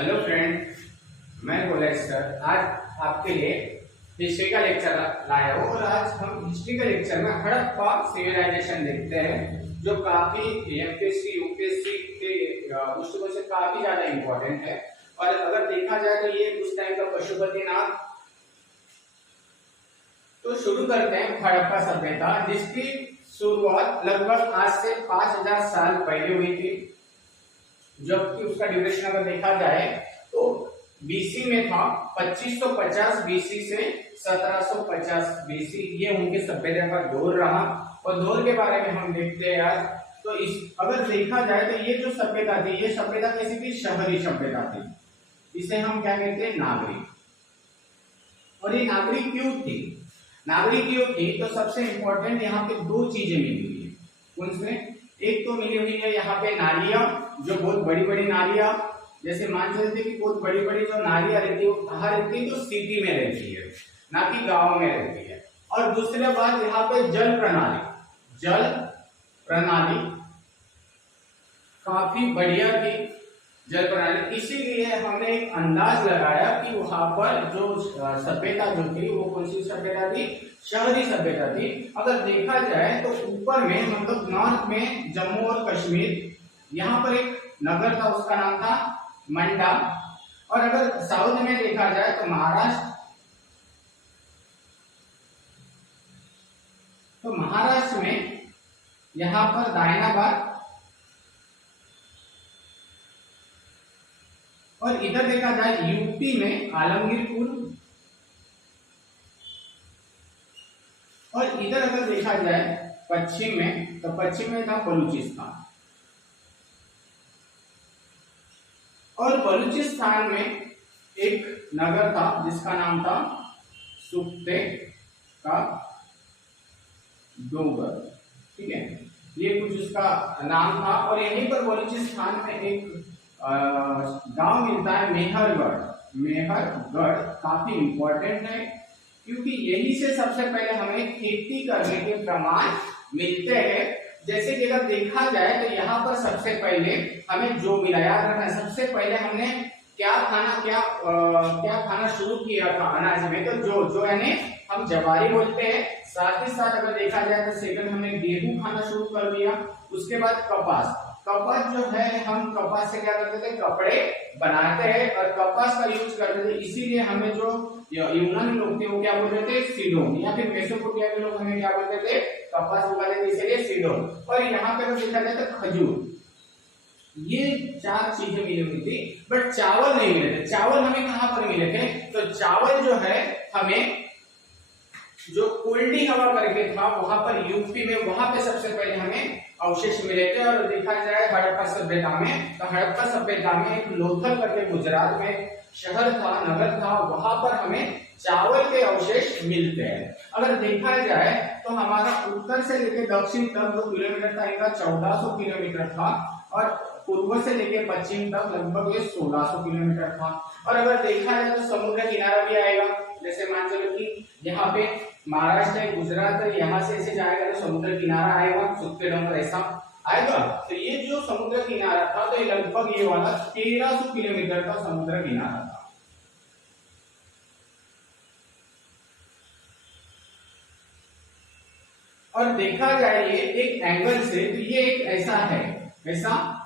Hello friend, मैं बोला sir आज आपके लिए हिस्ट्री का लेक्चर लाया हूँ। और आज हम हिस्ट्री के लेक्चर में हड़प्पा सिविलाइजेशन देखते हैं, जो काफी एमपीएससी यूपीएससी के दृष्टिकोण से काफी ज्यादा इम्पोर्टेंट है। और अगर देखा जाए तो ये उस टाइम का पशुपतिनाथ। तो शुरू करते हैं हड़प्पा सभ्यता, जिसकी शुरुआत लगभग आज से 5000 साल पहले हुई थी। जबकि उसका ड्यूरेशन अगर देखा जाए तो बीसी में था 2550 बीसी से 1750 बीसी, ये उनके सभ्यता का दौर रहा। और दौर के बारे में हम देखते हैं आज। तो इस अगर देखा जाए तो ये जो सभ्यता थी, ये सभ्यता कैसी थी? शहरी सभ्यता थी। इसे हम क्या कहते हैं? नागरिक। और ये नागरिक क्यों थी? नागरिक क्यों थी? तो सबसे इंपॉर्टेंट यहाँ पे दो चीजें मिली हुई है उनमें। एक तो मिली हुई है यहाँ पे नालियां, जो बहुत बड़ी बड़ी नालियां, जैसे मान चलते कि बहुत बड़ी बड़ी जो नालियां रहती है वो कहाँ रहती है? तो सिटी में रहती है, ना कि गांव में रहती है। और दूसरे बात यहाँ पे जल प्रणाली, जल प्रणाली काफी बढ़िया थी जल प्रणाली। इसीलिए हमने एक अंदाज लगाया कि वहां पर जो सभ्यता जो थी वो कौन सी सभ्यता थी? शहरी सभ्यता थी। अगर देखा जाए तो ऊपर में मतलब नॉर्थ में जम्मू और कश्मीर, यहाँ पर एक नगर था, उसका नाम था मंडा। और अगर साउथ में देखा जाए तो महाराष्ट्र, तो महाराष्ट्र में यहाँ पर दायनाबाद। और इधर देखा जाए यूपी में आलमगीरपुर। और इधर अगर देखा जाए पश्चिम में, तो पश्चिम में था बलूचिस्तान। और बलूचिस्तान में एक नगर था जिसका नाम था सुख्ते का डोगर। ठीक है, ये कुछ उसका नाम था। और यहीं पर बलूचिस्तान में एक गांव मिलता है मेहरगढ़। मेहरगढ़ काफी इंपॉर्टेंट है, क्योंकि यही से सबसे पहले हमें खेती करने के प्रमाण मिलते हैं। जैसे कि अगर देखा जाए तो यहाँ पर सबसे पहले हमें जो मिला, याद रखना, सबसे पहले हमने क्या खाना शुरू किया था अनाज में? तो जो यानी हम जवारी बोलते हैं। साथ ही साथ अगर देखा जाए तो सेकंड हमने गेहूं खाना शुरू कर दिया। उसके बाद कपास। कपास जो है, हम कपास से क्या करते थे? कपड़े बनाते हैं और कपास का यूज करते थे। इसीलिए हमें जो यूनानी लोग थे वो क्या बोलते थे? सीडोन। या फिर मेसोपोटामिया के लोग हमें क्या बोलते थे? कपास उगाते थे, इसलिए सीडोन। और यहाँ पे अगर देखा जाए तो खजूर। ये चार चीजें मिली हुई थी, बट चावल नहीं मिले थे। चावल हमें कहाँ पर मिले थे? तो चावल जो है हमें जो कुल्डी हवा करके था वहां पर यूपी में, वहां पे सबसे पहले हमें अवशेष मिले थे। और देखा जाए हड़प्पा सभ्यता में, तो हड़प्पा सभ्यता में एक लोथल करके गुजरात में शहर था, नगर था, वहां पर हमें चावल के अवशेष मिलते हैं। अगर देखा जाए तो हमारा उत्तर से लेकर दक्षिण तक जो किलोमीटर था, इनका 1400 किलोमीटर था। और पूर्व से लेकर पश्चिम तक लगभग ये 1600 किलोमीटर था। और अगर देखा जाए तो समुद्र किनारा भी आएगा। जैसे मान चलो कि यहाँ पे महाराष्ट्र है, गुजरात है, यहाँ से ऐसे जाएगा तो समुद्र किनारा आएगा, सुक्ते डोंगर ऐसा आएगा। तो ये जो समुद्र किनारा था, तो ये लगभग ये वाला 1300 किलोमीटर का समुद्र किनारा था। और देखा जाए ये एक एंगल से, तो ये एक ऐसा है, ऐसा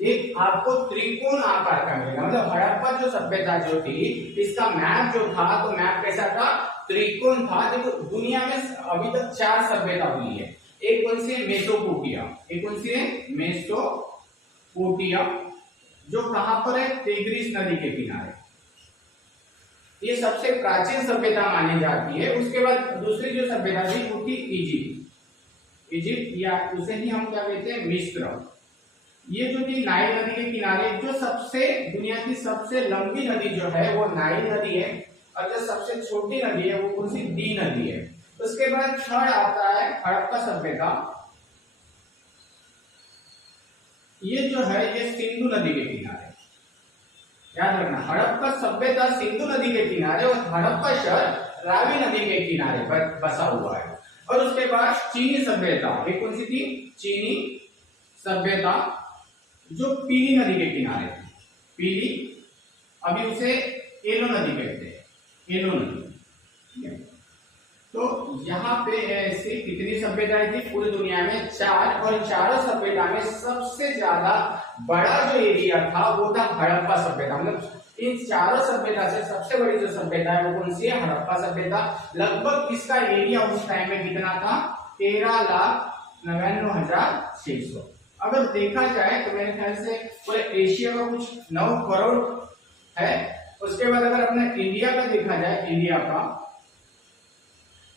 एक आपको त्रिकोण आकार का मिलेगा। मतलब हड़प्पा जो सभ्यता जो थी, इसका मैप जो था, तो मैप कैसा था? त्रिकोण था। देखो दुनिया में अभी तक 4 सभ्यता हुई है। एक कौन सी है? मेसोपोटामिया। एक कौन सी है? मेसोपोटामिया, जो कहां पर है? टिग्रिस नदी के किनारे। ये सबसे प्राचीन सभ्यता मानी जाती है। उसके बाद दूसरी जो सभ्यता थी वो थी इजिप्ट। इजिप्ट या उसे ही हम क्या कहते हैं? मिस्र। ये जो थी नाइल नदी के किनारे। जो सबसे दुनिया की सबसे लंबी नदी जो है वो नाइल नदी है। और जो सबसे छोटी नदी है वो कौन सी? डी नदी है। उसके बाद थर्ड आता है हड़प्पा सभ्यता। ये जो है ये सिंधु नदी के किनारे। याद रखना, हड़प्पा सभ्यता सिंधु नदी के किनारे और हड़प्पा शहर रावी नदी के किनारे पर बसा हुआ है। और उसके बाद चीनी सभ्यता। ये कौन सी थी? चीनी सभ्यता, जो पीली नदी के किनारे थी। पीली अभी उसे एलो नदी कहते हैं, एलो नदी, ठीक है। तो यहाँ पे ऐसी कितनी सभ्यताएं थी पूरी दुनिया में? 4, और चारों सभ्यता में सबसे ज्यादा बड़ा जो एरिया था वो था हड़प्पा सभ्यता। मतलब इन चारों सभ्यता से सबसे बड़ी जो सभ्यता है वो कौन सी है? हड़प्पा सभ्यता। लगभग इसका एरिया उस टाइम में कितना था? 13,99,600। अगर देखा जाए तो मेरे ख्याल से पूरे एशिया का कुछ 9 करोड़ है। उसके बाद अगर अपने इंडिया का देखा जाए, इंडिया का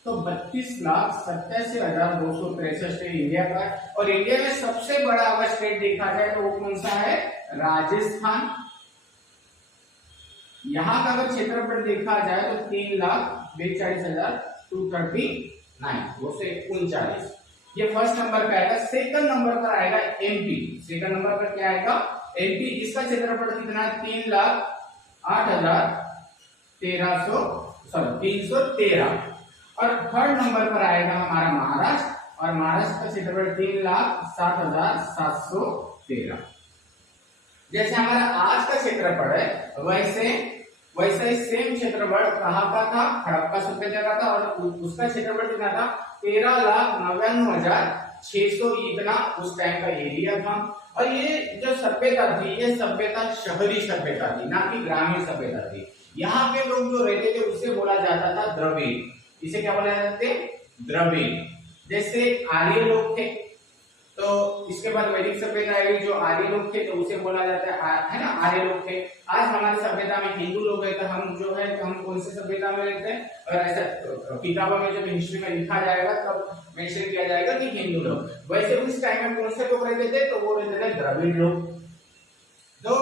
तो 32,87,263 स्टेट इंडिया का है। और इंडिया में सबसे बड़ा अगर स्टेट देखा जाए तो वो कौन सा है? राजस्थान। यहाँ का अगर क्षेत्रफल देखा जाए तो 3,42,239 ये फर्स्ट नंबर पे आएगा। सेकंड नंबर पर आएगा एमपी। सेकंड नंबर पर क्या आएगा? एमपी। इसका क्षेत्रफल कितना है? 3,08,313। और थर्ड नंबर पर आएगा हमारा महाराष्ट्र, और महाराष्ट्र का क्षेत्रफल 3,07,713। जैसे हमारा आज का क्षेत्रफल है वैसे वैसे ही सेम क्षेत्रफल कहाँ का था? हड़प्पा सभ्यता का था। और उसका क्षेत्रफल कितना था? 13,99,600 इतना उस टाइम का एरिया था। और ये जो सभ्यता थी ये सभ्यता शहरी सभ्यता थी, ना कि ग्रामीण सभ्यता थी। यहाँ पे लोग जो रहते थे उसे बोला जाता था द्रविड़। इसे क्या बोला जाता है? द्रविड़। जैसे आर्य लोग थे, तो इसके बाद वैदिक सभ्यता आई, जो आर्य लोग थे तो उसे बोला जाता है ना, आर्य लोग थे। आज हमारी सभ्यता में हिंदू लोग हैं, तो हम जो है हम कौन सी सभ्यता में रहते हैं? और ऐसा किताबों में जब हिस्ट्री में लिखा जाएगा तब मेंशन किया जाएगा कि हिंदू लोग। वैसे उस टाइम में कौन से लोग रहते थे? तो वो रहते थे द्रविड़ लोग। तो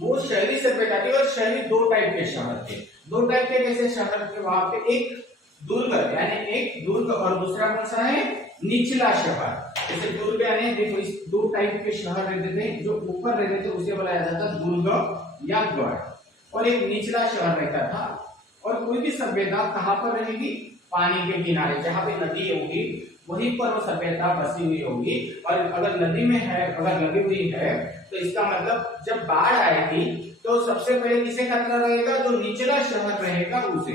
वो शहरी सभ्यता थी। और शहरी दो टाइप के शहर थे। दो टाइप के कैसे शहर थे वहां पे? एक दुर्ग, यानी एक दुर्ग, और दूसरा कौन सा है? निचला शहर। जैसे दुर्ग यानी देखो इस दो टाइप के शहर रहते थे। जो ऊपर रहते थे उसे बोला जाता था दुर्ग या गढ़, और एक निचला शहर रहता था। और कोई भी सभ्यता कहाँ पर रहेगी? पानी के किनारे, जहाँ पे नदी होगी वहीं पर वो सभ्यता बसी हुई होगी। और अगर नदी में है, अगर लगी हुई है, तो इसका मतलब जब बाढ़ आएगी तो सबसे पहले किसे खतरा रहेगा? जो निचला शहर रहेगा उसे।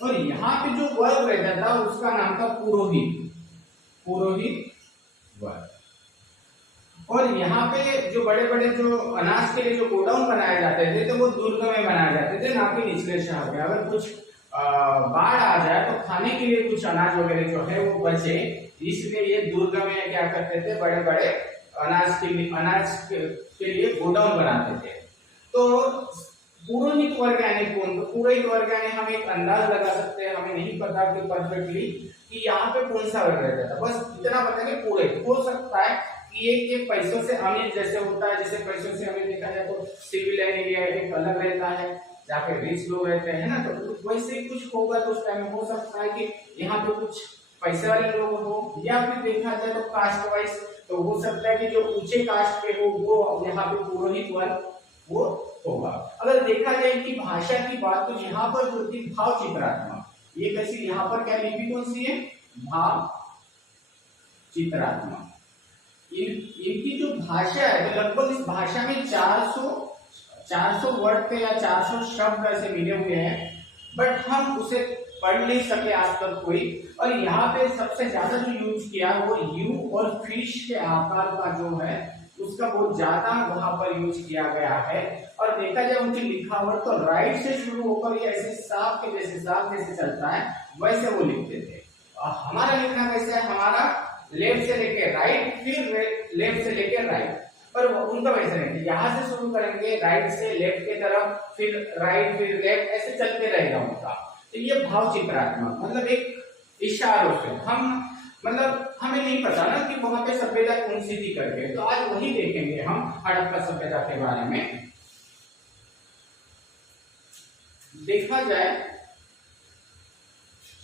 और यहाँ पे जो वर्ग रहता था उसका नाम था पुरोहित, पुरोहित वर्ग। और यहाँ पे जो बड़े बड़े जो अनाज के लिए जो गोडाउन बनाए जाते थे तो वो दुर्ग में बनाए जाते थे, ना कि निचले शहर में। अगर कुछ बाढ़ आ जाए तो खाने के लिए कुछ अनाज वगैरह जो है वो बचे, इसलिए ये दुर्ग में क्या करते थे? बड़े बड़े अनाज के लिए गोडाउन बनाते थे। तो पुरोहित वर्ग यानी कौन? तो पुरोहित वर्ग यानी हम एक अंदाज लगा सकते हैं, हमें नहीं पता कि परफेक्टली कि यहाँ पे कौन सा वर्ग रहता था। बस इतना पता है कि पुरोहित हो सकता है कि ये पैसों से अमीर जैसे होता है। जैसे पैसों से अमीर देखा जाए तो सिविल एरिया एक अलग रहता है, जहाँ पे रिच लोग रहते हैं ना, तो वैसे ही कुछ होगा। तो उस टाइम में हो सकता है कि यहाँ पे कुछ पैसे वाले लोग हो, या फिर देखा जाए तो कास्ट वाइज तो हो सकता है कि जो ऊंचे कास्ट के हो वो यहाँ पे पुरोहित वर्ग वो होगा। अगर देखा जाए कि भाषा की बात, तो यहाँ पर जो थी भाव चित्रात्मक, ये कैसी? यहाँ पर क्या लिपि कौन सी है? भाव चित्रात्मक। इनकी जो भाषा है तो लगभग इस भाषा में 400 वर्ड पे या 400 शब्द ऐसे मिले हुए हैं, बट हम उसे पढ़ नहीं सके आज तक कोई। और यहाँ पे सबसे ज्यादा जो यूज किया वो यू और फिश के आकार का जो है उसका बहुत ज्यादा वहां पर यूज किया गया है। और देखा जाए उनकी लिखावट तो राइट से शुरू होकर ये ऐसे सांप जैसे चलता है वैसे वो लिखते थे। और हमारा लिखना कैसे है? हमारा लेफ्ट से लेके राइट, फिर लेफ्ट से लेके राइट। पर उनका वैसे नहीं, यहाँ से शुरू करेंगे राइट से लेफ्ट की तरफ, फिर राइट, फिर लेफ्ट, ऐसे चलते रहेगा उनका। तो ये भाव चित्रात्मक मतलब एक इशारों से हम, मतलब हमें नहीं पता ना कि वहां पे सभ्यता कौन सी थी करके। तो आज वही देखेंगे हम हड़प्पा सभ्यता के बारे में। देखा जाए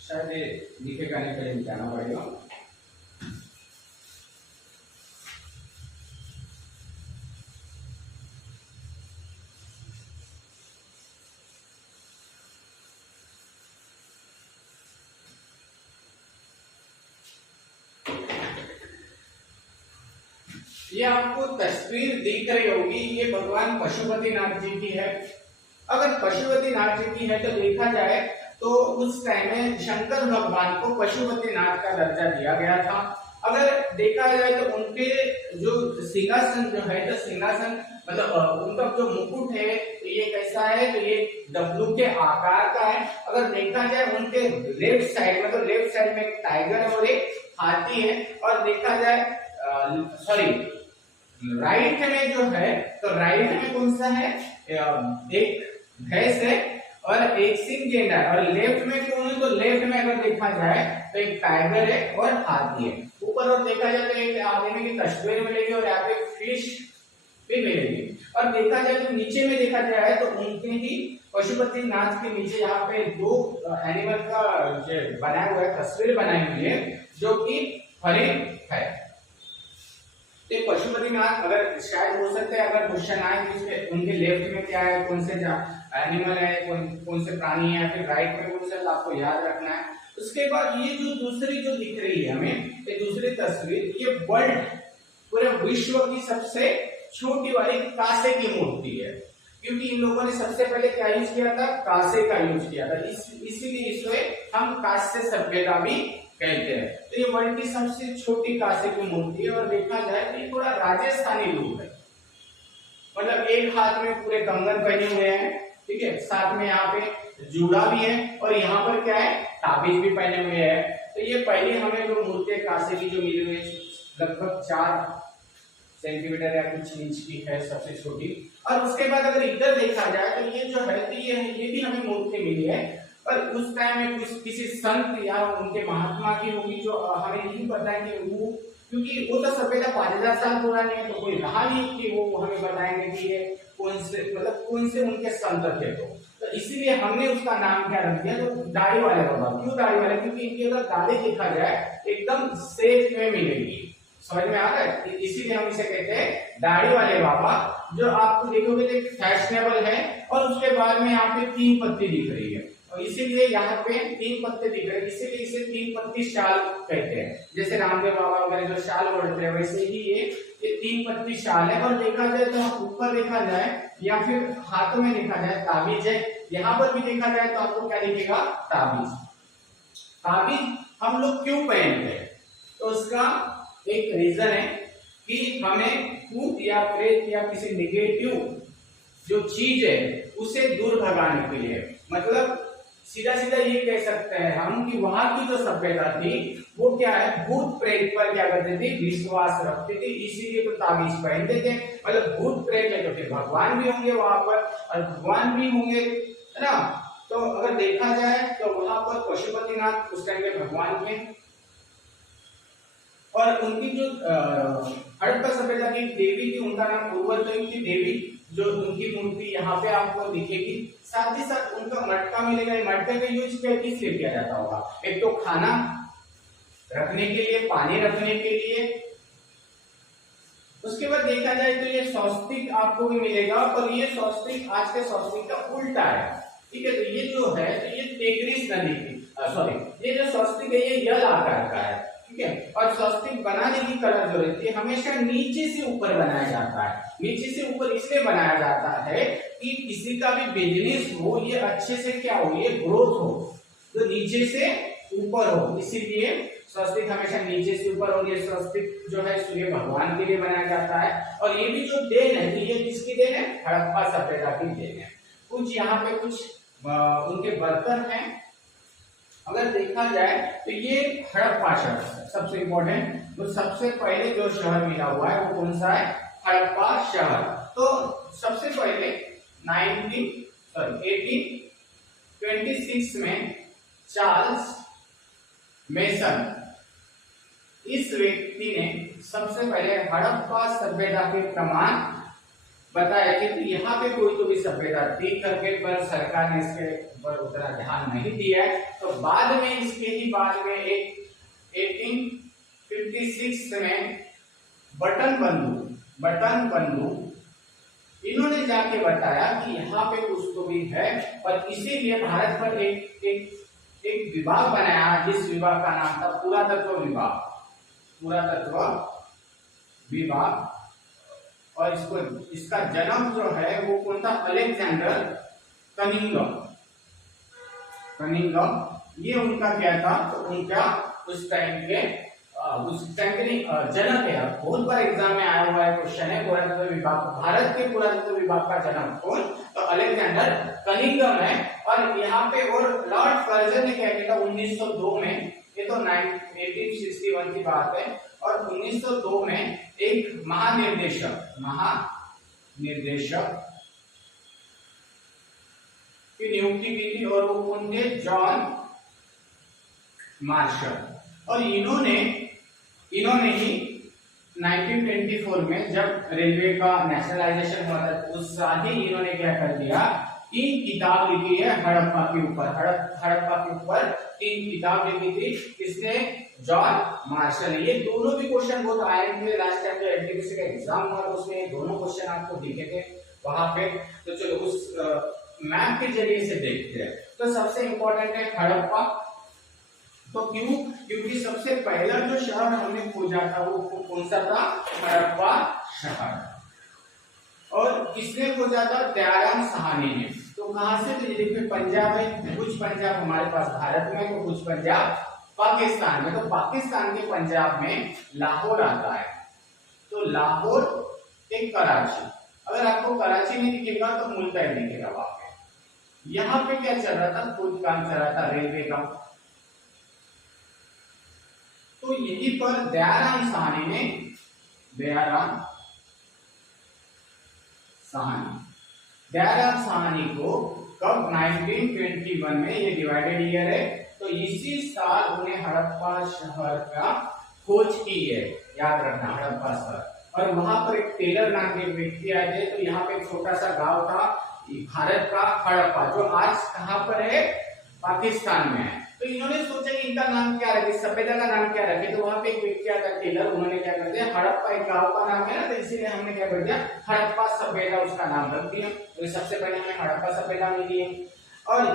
शायद लिखेगा नहीं, पहले जाना पड़ेगा। ये आपको तस्वीर दिख रही होगी, ये भगवान पशुपतिनाथ जी की है। अगर पशुपतिनाथ जी की है तो देखा जाए तो उस टाइम में शंकर भगवान को पशुपतिनाथ का दर्जा दिया गया था। अगर देखा जाए तो उनके जो सिंहासन जो है, तो सिंहासन मतलब उनका जो मुकुट है तो ये कैसा है, तो ये डब्लू के आकार का है। अगर देखा जाए उनके लेफ्ट साइड में, तो लेफ्ट साइड में एक टाइगर और एक हाथी है। और देखा जाए सॉरी राइट में जो है, तो राइट में कौन सा है, एक भैंस है और एक सिंह गेंडा है। और लेफ्ट में कौन है, तो लेफ्ट में अगर देखा जाए तो एक टाइगर है और हाथी है। ऊपर और देखा जाए तो एक आदमी की तस्वीर मिलेगी और यहाँ पे फिश भी मिलेगी। और देखा जाए तो नीचे में देखा जाए तो उनके ही पशुपतिनाथ के नीचे यहाँ पे दो एनिमल का जो बनाया हुआ है, तस्वीर बनाई हुई है, जो कि हरिण है। तो पशुपतिनाथ अगर शायद हो सकता है अगर क्वेश्चन आए तो इसके उनके लेफ्ट में क्या है, कौन से एनिमल है, कौन से प्राणी है, फिर राइट में कौन सा, तो आपको याद रखना है। उसके बाद ये जो दूसरी जो दिख रही है हमें, ये दूसरी तस्वीर, ये वर्ल्ड पूरे विश्व की सबसे छोटी वाली कांसे की मूर्ति है। क्योंकि इन लोगों ने सबसे पहले क्या यूज किया था, कांसे का यूज किया था, इसीलिए इसे हम कांस्य सभ्यता भी कहते हैं। तो ये वर्ल्ड की सबसे छोटी कांसे की मूर्ति है। और देखा जाए तो ये थोड़ा राजस्थानी लुक है, मतलब एक हाथ में पूरे कंगन पहने हुए हैं, ठीक है, साथ में यहाँ पे जूड़ा भी है और यहाँ पर क्या है, ताबीज भी पहने हुए हैं। तो ये पहले हमें जो मूर्ति कांसे की जो मिली हुई है, लगभग 4 सेंटीमीटर या कुछ इंच की है, सबसे छोटी। और उसके बाद अगर इधर देखा जाए तो ये जो है, तो ये भी हमें मूर्ति मिली है। पर उस टाइम में किसी संत या उनके महात्मा की होगी, जो हमें नहीं पता है कि वो, क्योंकि वो तो सभ्यता 5000 साल पुरानी है, तो कोई रहा नहीं कि वो हमें बताएंगे कि ये कौन से, मतलब कौन से उनके संत थे। तो इसीलिए हमने उसका नाम क्या रख दिया, तो दाढ़ी वाले बाबा। क्यों दाढ़ी वाले, क्योंकि इनकी अगर दाढ़ी देखा जाए एकदम सेफ में मिलेगी, समझ में आ रहा है, इसीलिए हम इसे कहते हैं दाढ़ी वाले बाबा। जो आपको देखोगे तो फैशनेबल है। और उसके बाद में यहाँ पे 3 पत्ती दिख रही है, और इसीलिए यहाँ पे 3 पत्ते दिख रहे हैं, इसीलिए इसे 3 पत्ती शाल कहते हैं। जैसे रामदेव बाबा वगैरह जो शाल ओढ़ते हैं, वैसे ही ये 3 पत्ती शाल है। और देखा जाए तो ऊपर देखा जाए या फिर हाथों में देखा जाए ताबीज है, यहाँ पर भी देखा जाए तो आपको क्या दिखेगा, ताबीज। ताबीज हम लोग क्यों पहनते हैं, तो उसका एक रीजन है कि हमें भूत या प्रेत या किसी नेगेटिव जो चीज है उसे दूर भगाने के लिए, मतलब सीधा सीधा ये कह सकते हैं हम कि वहां की जो सभ्यता थी वो क्या है, भूत प्रेत पर क्या करते थे, विश्वास रखते थे, इसीलिए तो ताबीज पहनते थे। मतलब भूत प्रेत है तो फिर भगवान भी होंगे वहां पर, और भगवान भी होंगे, है ना। तो अगर देखा जाए तो वहां पर पशुपतिनाथ उस टाइम के भगवान थे। और उनकी जो हड़प्पा सभ्यता की देवी थी, उनका नाम पूर्वजों की देवी, जो उनकी मूर्ति यहाँ पे आपको दिखेगी। साथ ही साथ उनका मटका मिलेगा। मटके का यूज किस लिए किया जाता होगा, एक तो खाना रखने के लिए, पानी रखने के लिए। उसके बाद देखा जाए तो ये स्वस्तिक आपको भी मिलेगा, पर ये स्वस्तिक आज के स्वस्तिक का उल्टा है, ठीक है। तो ये जो है, तो ये टेग्रिस नदी की सॉरी, ये जो स्वस्तिक है ये यल आकार का है, ठीक है। और स्वस्तिक बनाने की कला जो रहती है हमेशा नीचे से ऊपर बनाया जाता है। नीचे से ऊपर इसलिए बनाया जाता है कि किसी का भी बिजनेस हो, ये अच्छे से क्या हो, ये ग्रोथ हो, तो नीचे से ऊपर हो, इसीलिए स्वस्तिक हमेशा नीचे से ऊपर। और ये स्वस्तिक जो है सूर्य भगवान के लिए बनाया जाता है। और ये भी जो देन है, ये किसकी देन है, हड़प्पा सभ्यता की देन है। कुछ यहाँ पे कुछ उनके बर्तन हैं, अगर देखा जाए तो ये हड़प्पा शहर सबसे इंपॉर्टेंट। तो सबसे पहले जो शहर मिला हुआ है वो कौन सा है, हड़प्पा शहर। तो सबसे पहले 1826 में चार्ल्स मेसन, इस व्यक्ति ने सबसे पहले हड़प्पा सभ्यता के प्रमाण बताया कि यहाँ पे कोई तो भी सभ्यता थी करके, पर सरकार ने इसके ऊपर उतना ध्यान नहीं दिया है। तो बाद में इसके ही बाद में एक 1856 में बटन बंधु इन्होंने जाके बताया कि यहाँ पे कुछ तो भी है। और इसीलिए भारत पर एक विभाग बनाया, जिस विभाग का नाम था पुरातत्व विभाग। और इसका जन्म जो है वो कौन था? अलेक्जेंडर कनिंघम ये उनका क्या था? तो उनका उस टाइम के जनक है। बहुत बार एग्जाम में आया हुआ है क्वेश्चन है, पुरातत्व विभाग, भारत के पुरातत्व विभाग का जनक कौन? तो अलेक्जेंडर कनिंघम है। और यहाँ पे और लॉर्ड कर्जन ने क्या किया था 1902 में, ये तो 1861 की बात है, और 1902 में एक महानिर्देशक की नियुक्ति की थी, और वो कौन थे? John Marshall. और इन्होंने ही 1924 में जब रेलवे का नेशनलाइजेशन हुआ था उस साल ही इन्होंने क्या कर दिया? 3 किताब लिखी है हड़प्पा के ऊपर। हड़प्पा के ऊपर 3 किताब लिखी थी। किसने? John Marshall. ये दोनों भी क्वेश्चन बहुत आए थे लास्ट टाइम जो एनटीपीसी का एग्जाम हुआ था उसमें ये दोनों क्वेश्चन आपको दिखे थे वहां पे। तो चलो उस मैप के जरिए से देखते हैं। तो सबसे इंपॉर्टेंट है हड़प्पा। तो क्यों? क्योंकि सबसे पहला जो शहर हमने खोजा था वो कौन सा था? हड़प्पा शहर। और किसने खोजा था? दयाराम साहनी ने। तो कहां से? तो ये देखिए पंजाब है, कुछ पंजाब हमारे पास भारत में, तो कुछ पंजाब पाकिस्तान में। तो पाकिस्तान के पंजाब में लाहौर आता है। तो लाहौर एक कराची, अगर आपको कराची नहीं दिखेगा तो मुल्ताई दिखेगा वहां पे। यहाँ पे क्या चल रहा था? खुद काम चल रहा था रेलवे का। तो यहीं पर दयाराम साहनी को कब? 1921 में, ये डिवाइडेड ईयर है, तो इसी साल उन्हें हड़प्पा शहर का खोज की है। याद रखना हड़प्पा शहर। और वहां पर एक टेलर नाम के व्यक्ति आए थे। तो यहाँ पे एक छोटा सा गांव था भारत का हड़प्पा, जो आज कहां पर है? पाकिस्तान में है। तो इन्होंने सोचा कि इनका नाम क्या रखे, सभ्यता का नाम क्या रखे। तो वहां पे एक व्यक्ति आता टेलर, उन्होंने क्या कर दिया? हड़प्पा एक गांव का नाम है ना, तो इसीलिए हमने क्या कर दिया? हड़प्पा सभ्यता उसका नाम रख दिया। तो सबसे पहले हमें हड़प्पा सभ्यता मिली है। और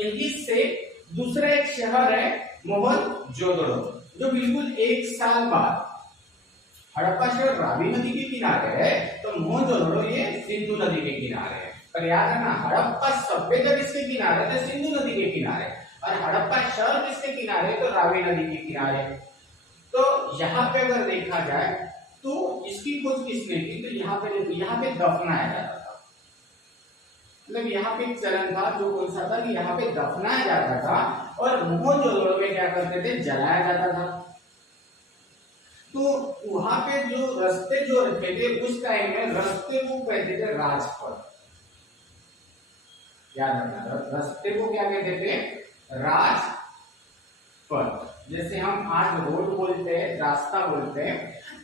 यही से दूसरा एक शहर है मोहनजोदड़ो, जो बिल्कुल 1 साल बाद, हड़प्पा शहर रावी नदी के किनारे है, तो मोहनजोदड़ो ये सिंधु नदी के किनारे है। पर याद रखना हड़प्पा सभ्यता किसके किनारे है? सिंधु नदी के किनारे। और हड़प्पा शहर किसके किनारे? तो रावी नदी के किनारे। तो यहाँ पे अगर देखा जाए तो इसकी खोज किसने की? तो यहाँ पे दफनाया जाता था। मतलब यहाँ पे एक चलन था जो कौन सा था कि यहाँ पे दफनाया जाता था, और मोहनजोदड़ो में क्या करते थे? जलाया जाता था। तो वहां पे जो रास्ते जो रखे थे उस टाइम में रास्ते को कहते थे राजपथ। याद रखना रास्ते को क्या कहते थे? राजपथ। जैसे हम आज रोड बोलते हैं, रास्ता बोलते हैं,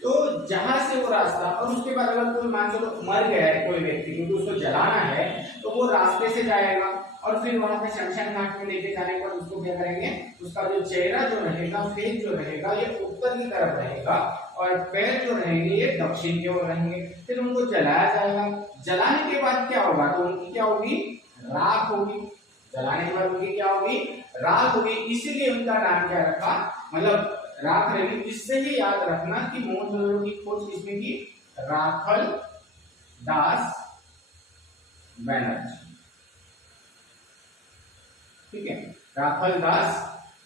तो जहां से वो रास्ता, और उसके बाद अगर कोई मान लो मर गया है कोई व्यक्ति, क्योंकि उसको जलाना है, तो वो रास्ते से जाएगा, और फिर वहां पे शमशान घाट में लेके जाने के बाद उसको क्या करेंगे? उसका जो चेहरा जो रहेगा, फेस जो रहेगा, ये उत्तर की तरफ रहेगा, और पैर जो रहेंगे ये दक्षिण की ओर रहेंगे। फिर उनको जलाया जाएगा। जलाने के बाद क्या होगा? तो उनकी क्या होगी? राख होगी। जलाने के बाद उनकी क्या होगी? राख होगी। इसीलिए उनका नाम क्या रखा? मतलब राख रहेगी। इससे ही याद रखना कि मोहनजोदड़ो की खोज किसने की? राखल दास बनर्जी। ठीक है, राखल दास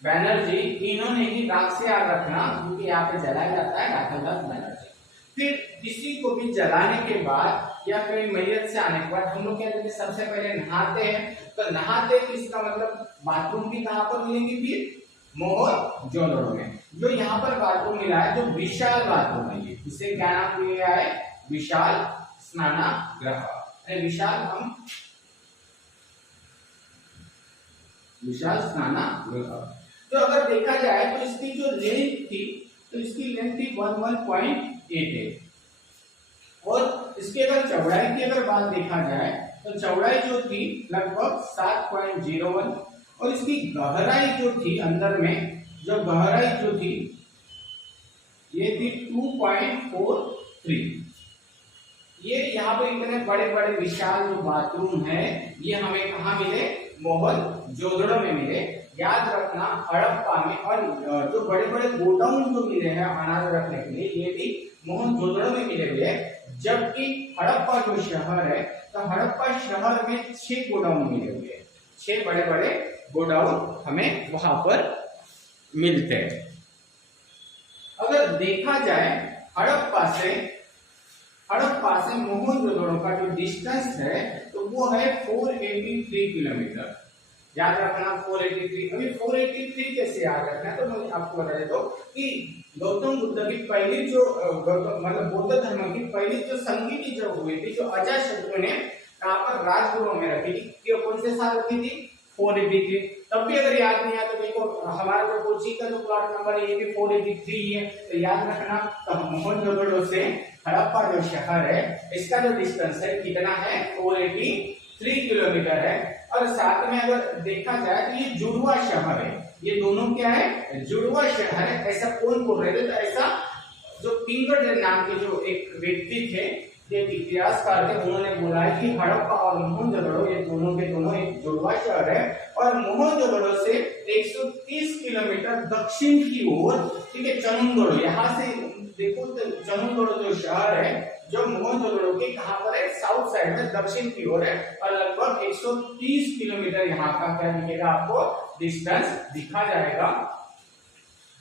बनर्जी, इन्होंने ही राख से याद रखना क्योंकि यहाँ पे जलाया जाता है राखल दास बनर्जी। फिर किसी को भी जलाने के बाद या कोई मैयत से आने के बाद हम लोग क्या करते हैं? सबसे पहले नहाते हैं। तो नहाते तो इसका मतलब बाथरूम भी कहाँ पर मिलेगी? फिर मोहनजोदड़ो में। जो यहाँ पर बाथरूम मिला है, जो विशाल बाथरूम है, ये इसे क्या नाम दिया गया है? विशाल स्नानागृह। विशाल स्नानागृह। तो अगर देखा जाए तो इसकी जो लेंथ थी, तो इसकी लेंथ थी 11.88, और इसकी अगर चौड़ाई की अगर बात देखा जाए तो चौड़ाई जो थी लगभग 7.01, और इसकी गहराई जो थी अंदर में, जो गहराई जो थी ये थी 2.43। ये यहाँ पर इतने बड़े बड़े विशाल जो बाथरूम है ये हमें कहाँ मिले? मोहनजोदड़ो में मिले। याद रखना हड़प्पा में, और जो बड़े बड़े गोडाउन जो मिले हैं अनाज रखने के लिए, ये भी मोहनजोदड़ो में मिले हुए। जबकि हड़प्पा जो शहर है, तो हड़प्पा शहर में 6 गोडाउन मिले हुए हैं, 6 बड़े बड़े गोडाउन हमें वहां पर मिलते हैं। अगर देखा जाए हड़प्पा से मोहनजोदड़ो का जो डिस्टेंस है तो वो है 483 किलोमीटर। याद रखना 483। अभी 483 कैसे याद रखना है, तो मैं आपको बता देता हूँ कि गौतम बुद्ध की पहली जो मतलब बौद्ध धर्म की पहली जो संधि जो हुई थी, जो अजातशत्रु ने यहाँ पर राजगुरु में रखी थी, कौन से साल रखी थी? 483। तब भी अगर याद नहीं आया तो देखो हमारा जो कोची का जो प्लॉट नंबर है ये भी 483 ही है, तो याद रखना। तो मोहनजोदड़ो से हड़प्पा जो शहर है इसका जो डिस्टेंस है कितना है? 483 किलोमीटर है। और साथ में अगर देखा जाए तो ये जुड़वा शहर है, ये दोनों क्या है? जुड़वा शहर है। ऐसा कौन बोल रहे थे? तो ऐसा जो पिंगल नाम के जो एक व्यक्ति थे, ये इतिहासकार थे, उन्होंने बोला है कि हड़प्पा और मोहनजोदड़ो ये दोनों के दोनों एक जुड़वा शहर है। और मोहनजोदड़ो से 130 किलोमीटर दक्षिण की ओर, ठीक है, चनुंदड़ो, यहाँ से देखो तो चनुंदड़ो जो शहर है जो मोहनजोदड़ो के कहां पर है? साउथ साइड में, दक्षिण की ओर है। और लगभग 130 किलोमीटर यहाँ का क्या दिखेगा आपको? डिस्टेंस दिखा जाएगा।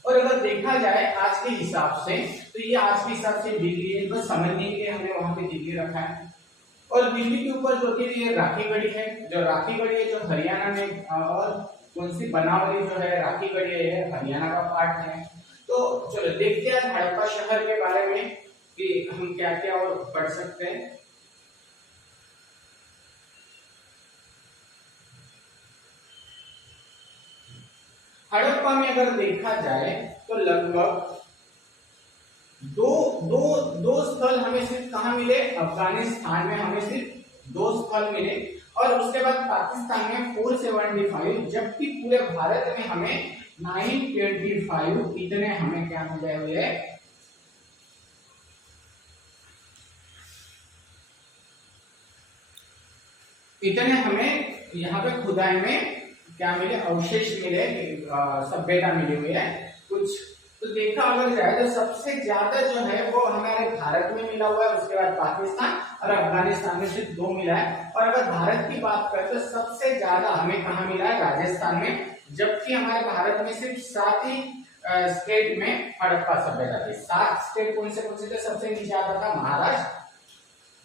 और अगर देखा जाए आज के हिसाब से, तो ये आज के हिसाब से डिग्री है, बस समझने के लिए हमने वहां पे डिग्री रखा है। और दिल्ली के ऊपर जो कि ये राखीगढ़ी है, जो राखीगढ़ी है जो हरियाणा में, और कौन सी बनावली जो है राखीगढ़ी है हरियाणा का पार्ट है। तो चलो देखते हैं हड़प्पा शहर के बारे में कि हम क्या क्या और पढ़ सकते हैं। हड़प्पा में अगर देखा जाए तो लगभग दो स्थल हमें सिर्फ कहां मिले? अफगानिस्तान में हमें सिर्फ 2 स्थल मिले, और उसके बाद पाकिस्तान में 475, जबकि पूरे भारत में हमें 925 इतने हमें क्या मिले हुए हैं? इतने हमें यहाँ पे खुदाई में क्या मिले? अवशेष मिले, सभ्यता मिली हुई है कुछ। तो देखा अगर जाए तो सबसे ज्यादा जो है वो हमारे भारत में मिला हुआ है, उसके बाद पाकिस्तान और अफगानिस्तान में सिर्फ 2 मिला है। और अगर भारत की बात करें तो सबसे ज्यादा हमें कहा मिला है? राजस्थान में, जबकि हमारे भारत में सिर्फ 7 ही स्टेट में हड़प्पा सभ्यता थी। 7 स्टेट कौन से थे? सबसे नीचे आता था महाराष्ट्र,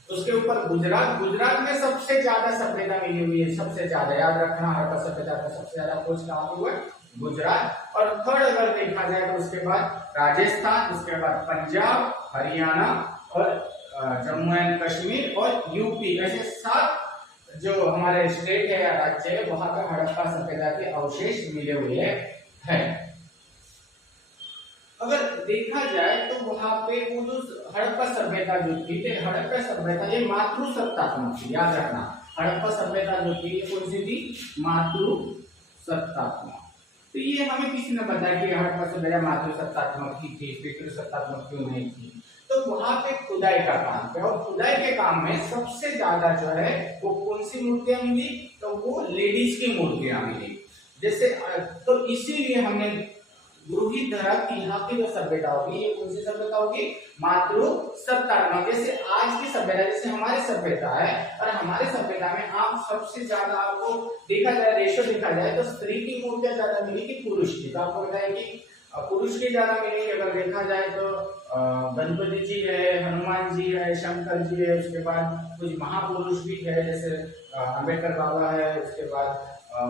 उसके ऊपर गुजरात में सबसे ज्यादा सभ्यता मिली हुई है, सबसे ज्यादा याद रखना। हड़प्पा सभ्यता का सबसे ज्यादा खोज कहाँ हुआ है? गुजरात। और थर्ड अगर देखा जाए तो उसके बाद राजस्थान, उसके बाद पंजाब, हरियाणा और जम्मू एंड कश्मीर और यूपी, ऐसे 7 जो हमारे स्टेट है या राज्य है वहां पर हड़प्पा सभ्यता के अवशेष मिले हुए हैं। अगर देखा जाए तो वहां पे वो जो हड़प्पा सभ्यता जो थी, हड़प्पा सभ्यता ये मातृसत्तात्मक थी, याद रखना। हड़प्पा सभ्यता जो थी कौन सी थी? मातृसत्तात्मक। तो ये हमें किसी ने बताया कि हड़प्पा सभ्यता मातृसत्तात्मक ही थी, पितृसत्तात्मक क्यों नहीं थी? तो वहां पे खुदाई का काम किया, और खुदाई के काम में सबसे ज्यादा जो है वो कौन सी मूर्तियां मिली? तो वो लेडीज की मूर्तियां मिली। जैसे तो इसीलिए हमने गृहित धरा कि यहाँ की जो सभ्यता होगी ये कौन सी सभ्यता होगी? मातृसत्तात्मक। जैसे आज की सभ्यता, जैसे हमारी सभ्यता है, और हमारे सभ्यता में आप सबसे ज्यादा आपको देखा जाए, रेशो देखा जाए तो स्त्री की मूर्तियां ज्यादा मिली कि पुरुष की? तो आपको बताया कि पुरुष की ज्यादा मिली। अगर देखा जाए तो गणपति जी है, हनुमान जी है, शंकर जी है, उसके बाद कुछ महापुरुष भी है, जैसे अम्बेडकर बाबा है, उसके बाद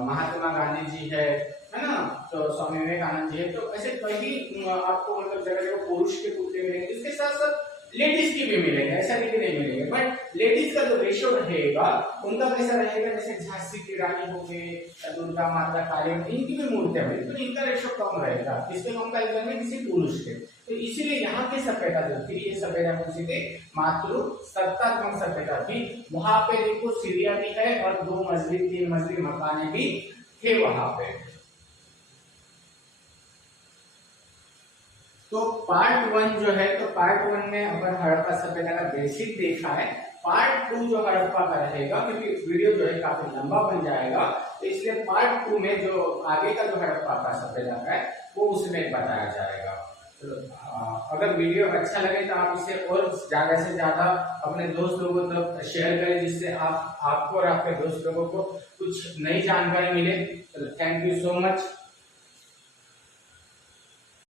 महात्मा गांधी जी है ना, तो स्वामी विवेकानंद जी है। तो ऐसे कई आपको मतलब जगह जगह पुरुष के पुतले मिलेंगे, इसके साथ साथ लेडीज की भी मिलेंगे, ऐसा नहीं कि नहीं मिलेंगे। बट लेडीज का जो रेशो रहेगा उनका कैसा रहेगा? जैसे झांसी की रानी हो गए, दुर्गा माता, काली, इनकी भी मूर्तियां मिलेगी, तो इनका रेशो कम रहेगा, इसके कंपेरिजन में किसी पुरुष के। तो इसीलिए यहाँ की सभ्यता जो थी, ये सभ्यता कौन सी थी? मातृसत्तात्मक सभ्यता थी। वहां पे देखो सीढ़ियां भी है और 2 मंजिली 3 मंजिली मकाने भी थे वहां पे। तो पार्ट 1 जो है, तो पार्ट 1 में अपन हड़प्पा सभ्यता का बेसिक देखा है। पार्ट 2 जो हड़प्पा का रहेगा, क्योंकि वीडियो जो है काफी लंबा बन जाएगा, तो इसलिए पार्ट 2 में जो आगे का जो हड़प्पा का सभ्यता है वो उसमें बताया जाएगा। अगर वीडियो अच्छा लगे तो आप इसे और ज्यादा से ज्यादा अपने दोस्त लोगों तक शेयर करें, जिससे आपको और आपके दोस्त लोगों को कुछ नई जानकारी मिले। Thank you so much.